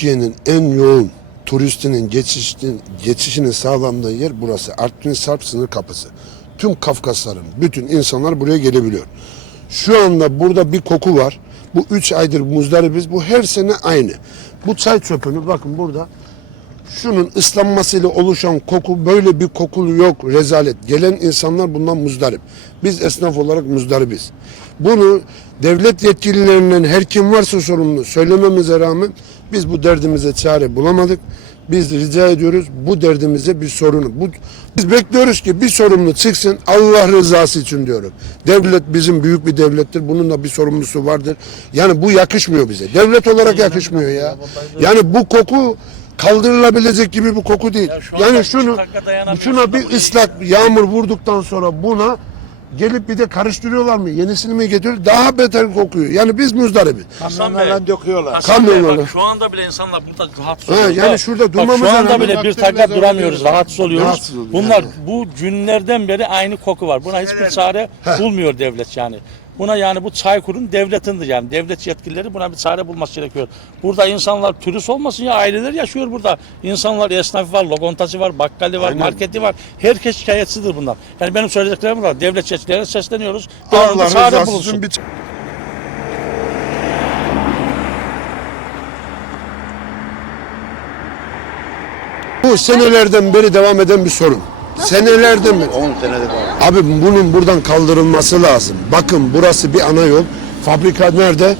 Türkiye'nin en yoğun turistinin geçişinin, geçişini sağlandığı yer burası. Artvin Sarp sınır kapısı. Tüm Kafkasların bütün insanlar buraya gelebiliyor. Şu anda burada bir koku var. Bu üç aydır muzdaribiz. Bu her sene aynı. Bu çay çöpünü bakın burada şunun ıslanmasıyla oluşan koku böyle bir koku yok rezalet. Gelen insanlar bundan muzdarip. Biz esnaf olarak muzdaribiz. Bunu devlet yetkililerinden her kim varsa sorumlu söylememize rağmen biz bu derdimize çare bulamadık. Biz rica ediyoruz bu derdimize bir sorunu. Bu, biz bekliyoruz ki bir sorumlu çıksın Allah rızası için diyorum. Devlet bizim büyük bir devlettir. Bunun da bir sorumlusu vardır. Yani bu yakışmıyor bize. Devlet olarak yakışmıyor ya. Yani bu koku kaldırılabilecek gibi bir koku değil. Ya şu yani şunu şuna bir ıslak yağmur vurduktan sonra buna gelip bir de karıştırıyorlar mı? Yenisini mi getiriyor? Daha beter kokuyor. Yani biz muzdaribiz. Kamyonlarla döküyorlar. Hasan Bey bak şu anda bile insanlar burada rahatsız Ha, oluyor. yani Bak, şurada bak durmamıza Şu anda bile bir dakika duramıyoruz, rahatsız oluyoruz. Rahatsız oluyoruz, Bunlar yani. bu günlerden beri aynı koku var. Buna hiçbir çare bulmuyor devlet yani. Buna yani bu Çaykur'un devletindir yani. Devlet yetkilileri buna bir çare bulması gerekiyor. Burada insanlar turist olmasın ya aileler yaşıyor burada. İnsanlar esnafı var, lokantası var, bakkali var, Aynen. marketi var. Herkes şikayetsidir bundan. Yani benim söyleyeceklerim var. Devlet yetkililerine sesleniyoruz. Allah çare bulunsun. bir Bu senelerden beri devam eden bir sorun. Senelerden beri. 10 senede var. Abi bunun buradan kaldırılması lazım. Bakın burası bir ana yol. Fabrika nerede?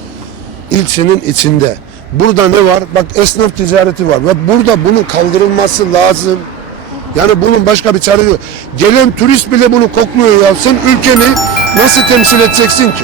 İlçenin içinde. Burada ne var? Bak esnaf ticareti var ve burada bunun kaldırılması lazım. Yani bunun başka bir çare yok. Gelen turist bile bunu kokmuyor ya. Sen ülkeni nasıl temsil edeceksin ki?